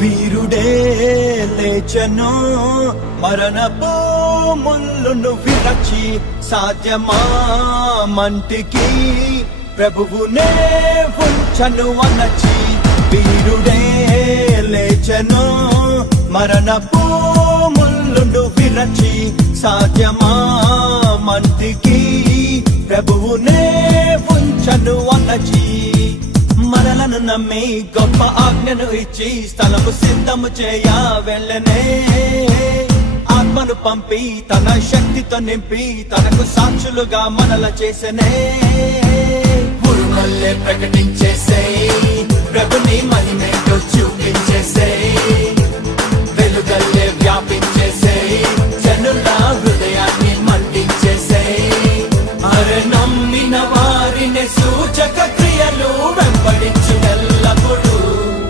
వీరుడే లేచెను మరణపు ముళ్ళును విరచి సాధ్యమా మంటికి ప్రభువునే ఉంచను అనచి వీరుడే లేచెను మరణపు ముళ్ళును విరచి సాధ్యమా మంటికి ప్రభువునే ఉంచను అనచి మరలను నమ్మి గొప్ప ఆజ్ఞను ఇచ్చి స్థలము సిద్ధము చేయ వెళ్ళనే ఆత్మను పంపి తన శక్తితో నింపి తనకు సాక్షులుగా మనల చేసనే ఉరుమల్లే ప్రకటించేసే ప్రభుని మహిమేటో